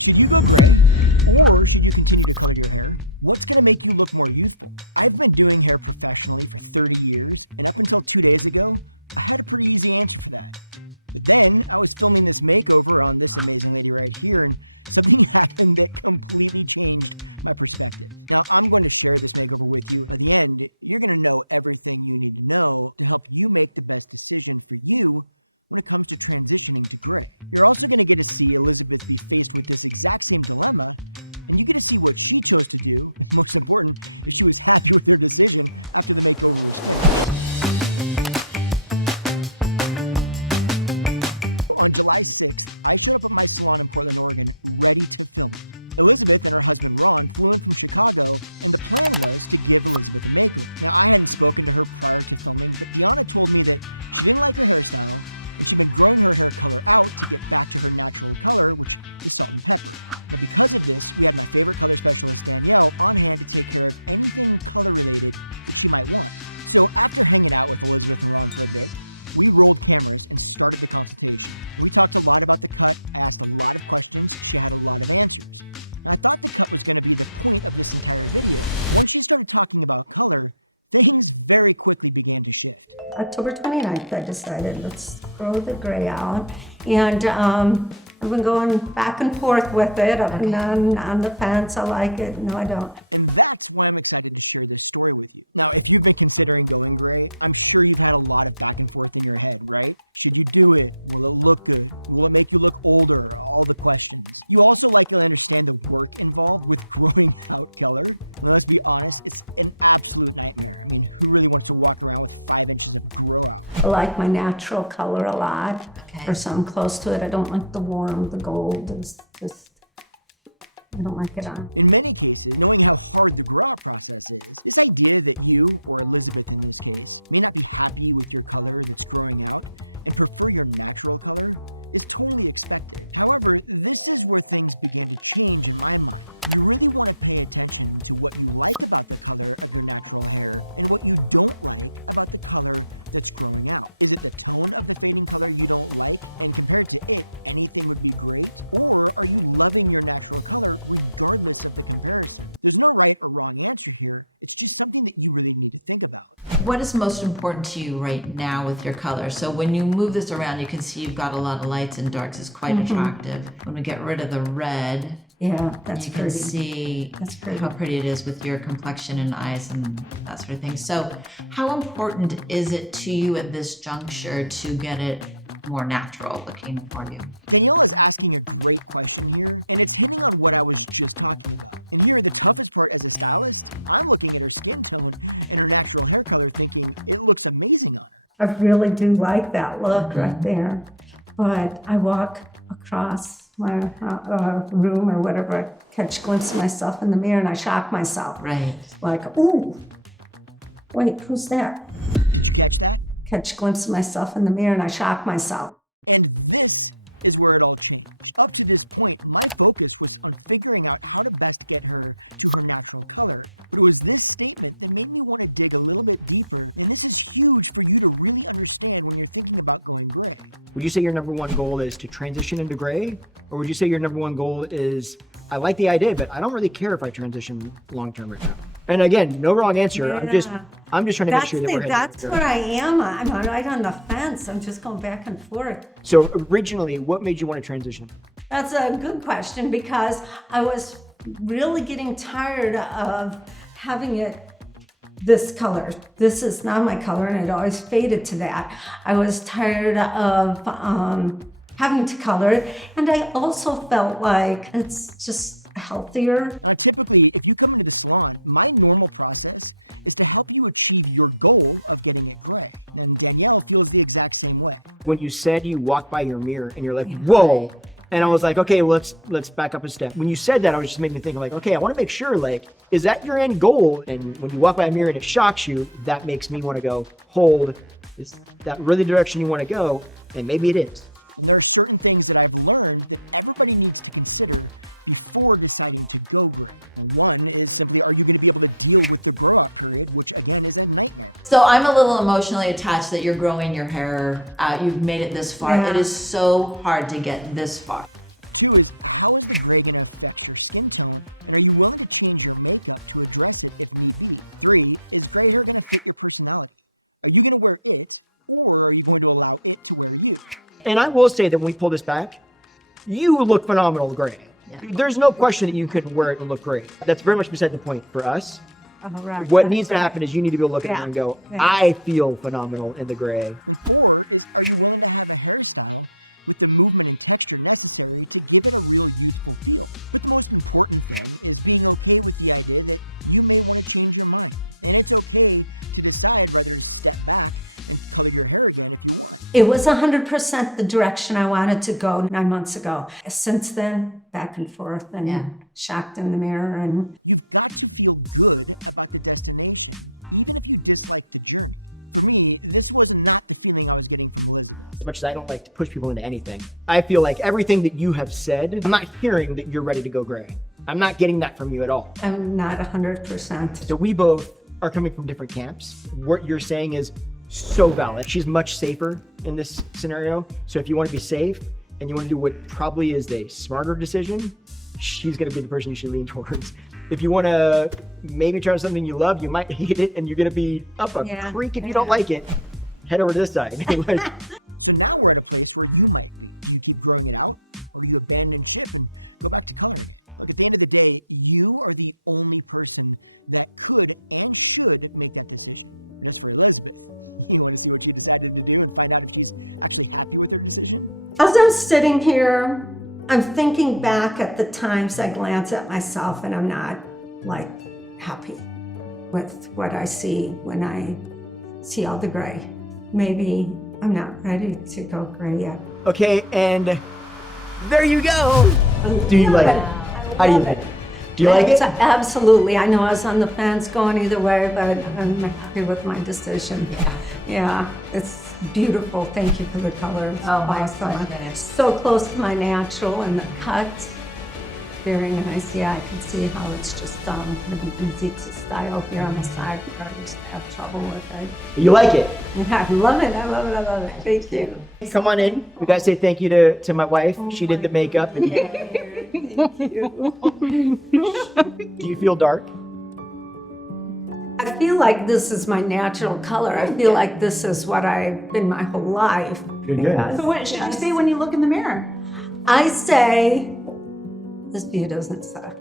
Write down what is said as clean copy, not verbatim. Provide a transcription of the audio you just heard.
Should you go gray, or should you continue to color your hair? What's gonna make you look more youthful? I've been doing hair professionally for 30 years, and up until 2 days ago, I had a pretty easy answer for that. But then I was filming this makeover on this amazing lady right here, and something happened that completely changed my perspective. Now, I'm going to share this makeover with you. By the end, you're gonna know everything you need to know to help you make the best decision for you when it comes to transitioning to gray. You're also gonna get to see Elizabeth be faced with this exact same dilemma, and you get to see what she chose to do, and most important, if she was happy with her decision after the makeover was finished. On July 6th, I showed up at my salon in Portland, Oregon, ready to film. Elizabeth and her husband Ron flew in from Chicago, and the plan was to give Elizabeth a makeover. Now, I hadn't spoken to her prior to filming, but Deanna told me that she didn't like her hairstyle, and she'd been growing her hair color out to get back to her natural color, which is salt and pepper. Now, because of this, we had my favorite color specialist, Danielle, on hand to take care of anything color related that she might want. So after hanging out with Elizabeth and Ron for a bit, we rolled cameras and started the consultation. We talked a lot about the cut, I asked a lot of questions, she had a lot of answers. Now, I thought the cut was gonna be the point of this entire video. Once she started talking about color, things very quickly began to shift. October 29th, I decided let's grow the gray out. And I've been going back and forth with it. I've been on the fence. I like it. No, I don't. And that's why I'm excited to share this story with you. Now, if you've been considering going gray, I'm sure you've had a lot of back and forth in your head, right? Should you do it? Will it look good? Will it make you look older? All the questions. You also likely understand the work involved with growing out color. Now, let's be honest, it's an absolute nightmare. I mean, who really wants to walk around with 5 inches of grow out? I like my natural color a lot, or something close to it. I don't like the warm, the gold. It's just, I don't like it on. In many cases, knowing how hard the grow out process is, this idea that you, or Elizabeth in this case, may not be happy with your color that's growing out and prefer your natural color is totally expected. However, this is where things began to change in my mind. You really want to pay attention to what you like about the color of your natural hair and what you don't like about the color that's growing out. Is it the tone of the fading color you don't like, and compared to it, anything would be great? Or are you loving your natural color regardless of the comparison? There's no right or wrong answer here. It's just something that you really need to think about. What is most important to you right now with your color? So when you move this around, you can see you've got a lot of lights and darks. It's quite attractive. When we get rid of the red, yeah, that's you pretty. can see how pretty it is with your complexion and eyes and that sort of thing. So how important is it to you at this juncture to get it more natural looking for you? Danielle is asking a great question here, and it's hitting on what I was just talking about. And here, the toughest part as a stylist, I'm looking at her skin tone and her natural hair color thinking it looks amazing on her. I really do like that look right there. But I walk across my room or whatever, I catch a glimpse of myself in the mirror and I shock myself. Right. Like, ooh, wait, who's there? Did you catch that? Catch a glimpse of myself in the mirror and I shock myself. And this is where it all changed. Up to this point, my focus was on figuring out how to best get her to her natural color. But it was this statement that made me want to dig a little bit deeper, and this is huge for you to really understand when you're thinking about going gray. Would you say your number one goal is to transition into gray? Or would you say your number one goal is, I like the idea, but I don't really care if I transition long-term right now? And again, no wrong answer. Yeah. I'm just trying to make sure that we're heading That's where I am. I'm right on the fence. I'm just going back and forth. So originally, what made you want to transition? That's a good question because I was really getting tired of having it this color. This is not my color and it always faded to that. I was tired of having to color it, and I also felt like it's just healthier. Now, typically, if you come into the salon, my normal process is to help you achieve your goal of getting it gray. And Danielle feels the exact same way. When you said you walk by your mirror and you're like, whoa, and I was like, okay, well, let's back up a step. When you said that, I was just making me think like, okay, I want to make sure, like, is that your end goal? And when you walk by a mirror and it shocks you, that makes me want to go, hold, is that really the direction you want to go? And maybe it is. And there are certain things that I've learned that everybody needs to consider before deciding to go gray. And one is simply, are you going to be able to deal with the grow out period, which again is a nightmare. So I'm a little emotionally attached that you're growing your hair out. You've made it this far. Yeah. It is so hard to get this far. 2 is, how is the gray going to affect your skin tone? And are you willing to change your makeup to address it if need be? 3, is gray hair going to fit your personality? Are you going to wear it, or are you going to allow it to wear you? And I will say that when we pull this back, you look phenomenal gray. Yeah. There's no question that you couldn't wear it and look great. That's very much beside the point for us. Right. What needs to happen is you need to be able to look at it and go, I feel phenomenal in the gray. And 4 is, are you willing to have a hairstyle with the movement and texture necessary to give it a real youthful feel? But the most important thing is being okay with the idea that you may want to change your mind. And it's okay to decide whether to step back and color your hair again if you want. It was 100% the direction I wanted to go 9 months ago. Since then, back and forth and shocked in the mirror. And you've got to feel good about the destination, even if you dislike the journey. For me, this was not the feeling I was getting from Elizabeth. As much as I don't like to push people into anything, I feel like everything that you have said, I'm not hearing that you're ready to go gray. I'm not getting that from you at all. I'm not 100%. So we both are coming from different camps. What you're saying is so valid. She's much safer in this scenario. So if you want to be safe and you want to do what probably is a smarter decision, she's going to be the person you should lean towards. If you want to maybe try something you love, you might hate it and you're going to be up a creek if you don't like it. Head over to this side. So now we're at a place where you might be. Do you keep growing it out, or do you abandon ship and go back to coloring it? Look, at the end of the day, you are the only person that could and should make that decision. And as for Elizabeth, you want to see what she decided to do and find out if she's actually happy with her decision? As I'm sitting here, I'm thinking back at the times I glance at myself and I'm not happy with what I see when I see all the gray. Maybe I'm not ready to go gray yet. Okay, and there you go. Do you like it? How do you like it? Do you like it? Absolutely. I know I was on the fence going either way, but I'm happy with my decision. Yeah, it's beautiful. Thank you for the color. Oh, my goodness. So close to my natural, and the cut, very nice. Yeah, I can see how it's just easy to style here on the side. I just have trouble with it. You like it? I love it. I love it. I love it. Thank you. Come on in. We gotta say thank you to my wife. She did the makeup. And Thank you. do you feel dark? I feel like this is my natural color. I feel like this is what I've been my whole life. Good. So what should you say when you look in the mirror? I say, this view doesn't suck.